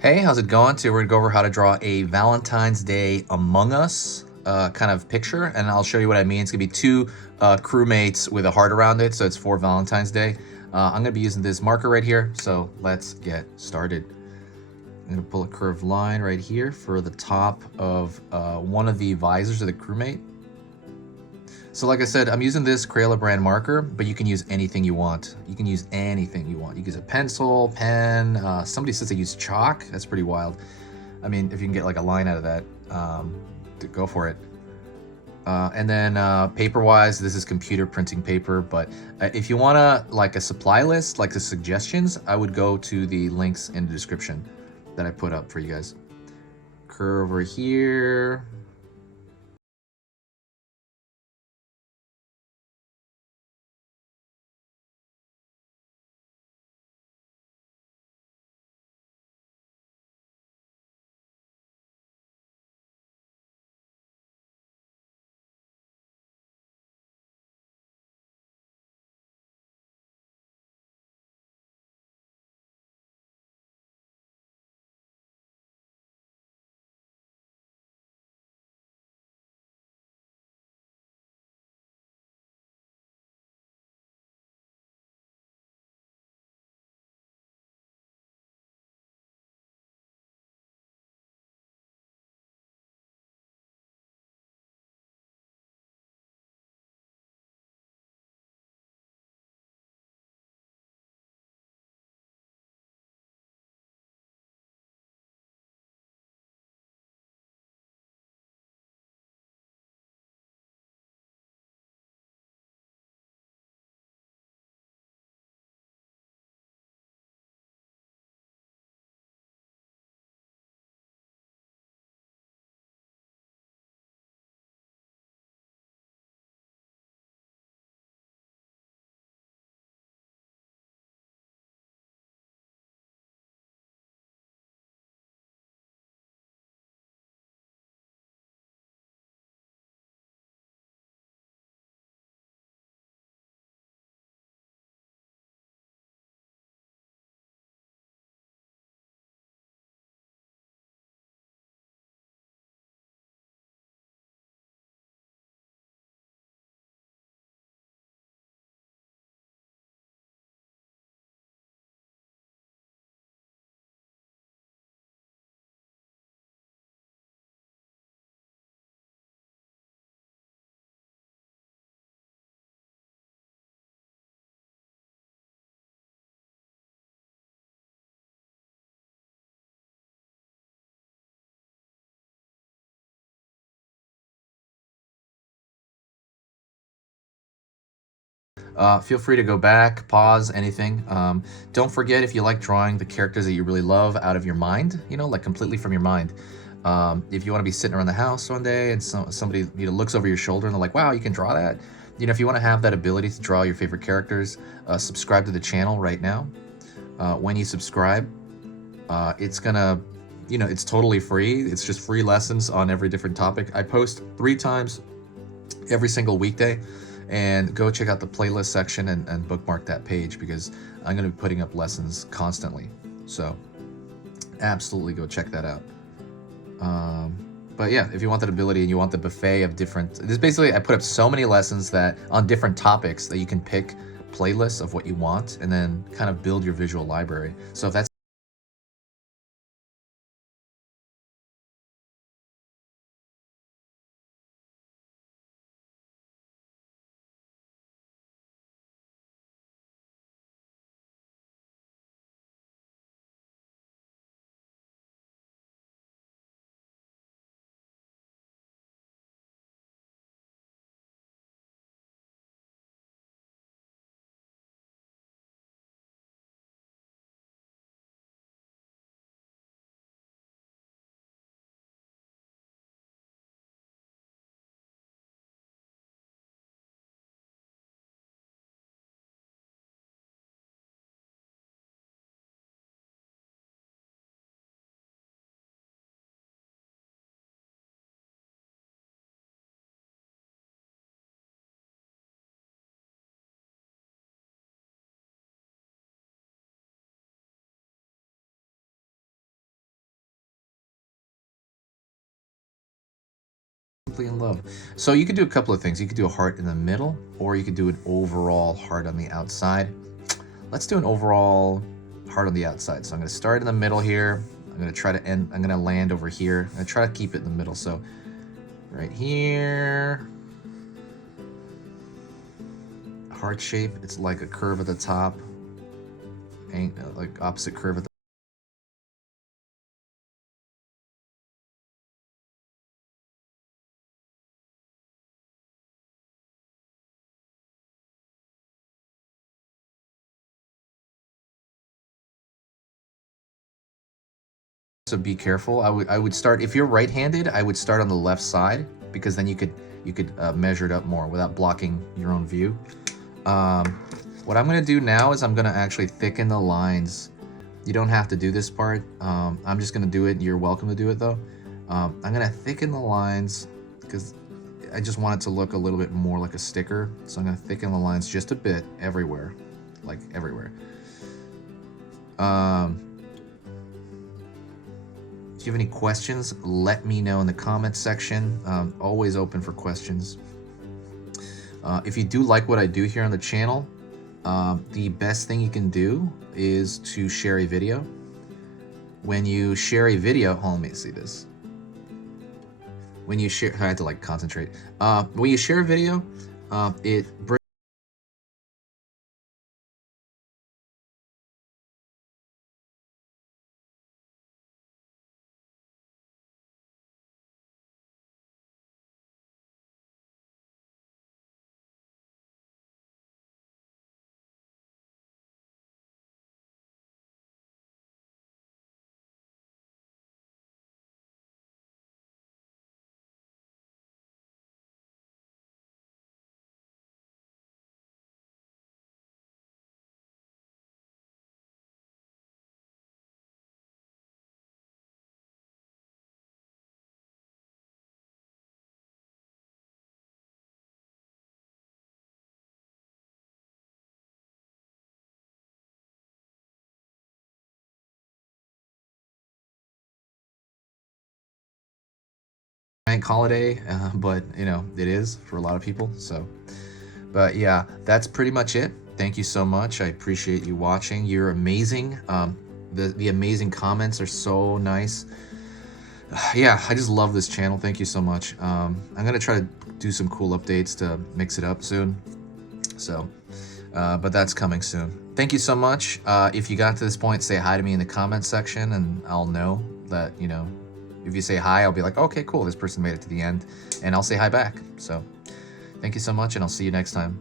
Hey, how's it going? Today we're gonna go over how to draw a Valentine's Day Among Us kind of picture, and I'll show you what I mean. It's gonna be two crewmates with a heart around it, so it's for Valentine's Day. I'm gonna be using this marker right here, so let's get started. I'm gonna pull a curved line right here for the top of one of the visors of the crewmate. So like I said, I'm using this Crayola brand marker, but you can use anything you want. You can use anything you want. You can use a pencil, pen. Somebody says they use chalk. That's pretty wild. I mean, if you can get like a line out of that, go for it. And then paper-wise, this is computer printing paper. But if you wanna like a supply list, like the suggestions, I would go to the links in the description that I put up for you guys. Curve over here. Feel free to go back, pause, anything. Don't forget, if you like drawing the characters that you really love out of your mind, like completely from your mind. If you want to be sitting around the house one day and somebody looks over your shoulder and they're like, wow, you can draw that. If you want to have that ability to draw your favorite characters, subscribe to the channel right now. When you subscribe, it's gonna, it's totally free. It's just free lessons on every different topic. I post 3 times every single weekday, and go check out the playlist section and bookmark that page, because I'm going to be putting up lessons constantly. So absolutely go check that out. But yeah, if you want that ability and you want the buffet of this basically, I put up so many lessons that on different topics that you can pick playlists of what you want and then kind of build your visual library. So if that's deeply in love. So you could do a couple of things. You could do a heart in the middle, or you could do an overall heart on the outside. Let's do an overall heart on the outside. So I'm gonna start in the middle here. I'm gonna try to end, I'm gonna land over here. I'm gonna try to keep it in the middle. So right here, heart shape, it's like a curve at the top, like opposite curve at the So be careful. I would start, if you're right-handed, I would start on the left side, because then you could measure it up more without blocking your own view. What I'm gonna do now is I'm gonna actually thicken the lines. You don't have to do this part. I'm just gonna do it. You're welcome to do it though. I'm gonna thicken the lines because I just want it to look a little bit more like a sticker. So I'm gonna thicken the lines just a bit everywhere, like everywhere. If you have any questions, let me know in the comments section. Always open for questions. If you do like what I do here on the channel, the best thing you can do is to share a video. When you share a video, let me see this. When you share, I had to like concentrate. When you share a video, it brings bank holiday, but you know, it is for a lot of people. So, but yeah, that's pretty much it. Thank you so much. I appreciate you watching. You're amazing. The amazing comments are so nice. Yeah, I just love this channel. Thank you so much. I'm gonna try to do some cool updates to mix it up soon. So, but that's coming soon. Thank you so much. If you got to this point, say hi to me in the comments section, and I'll know that, you know, if you say hi, I'll be like, okay, cool, this person made it to the end, and I'll say hi back. So thank you so much, and I'll see you next time.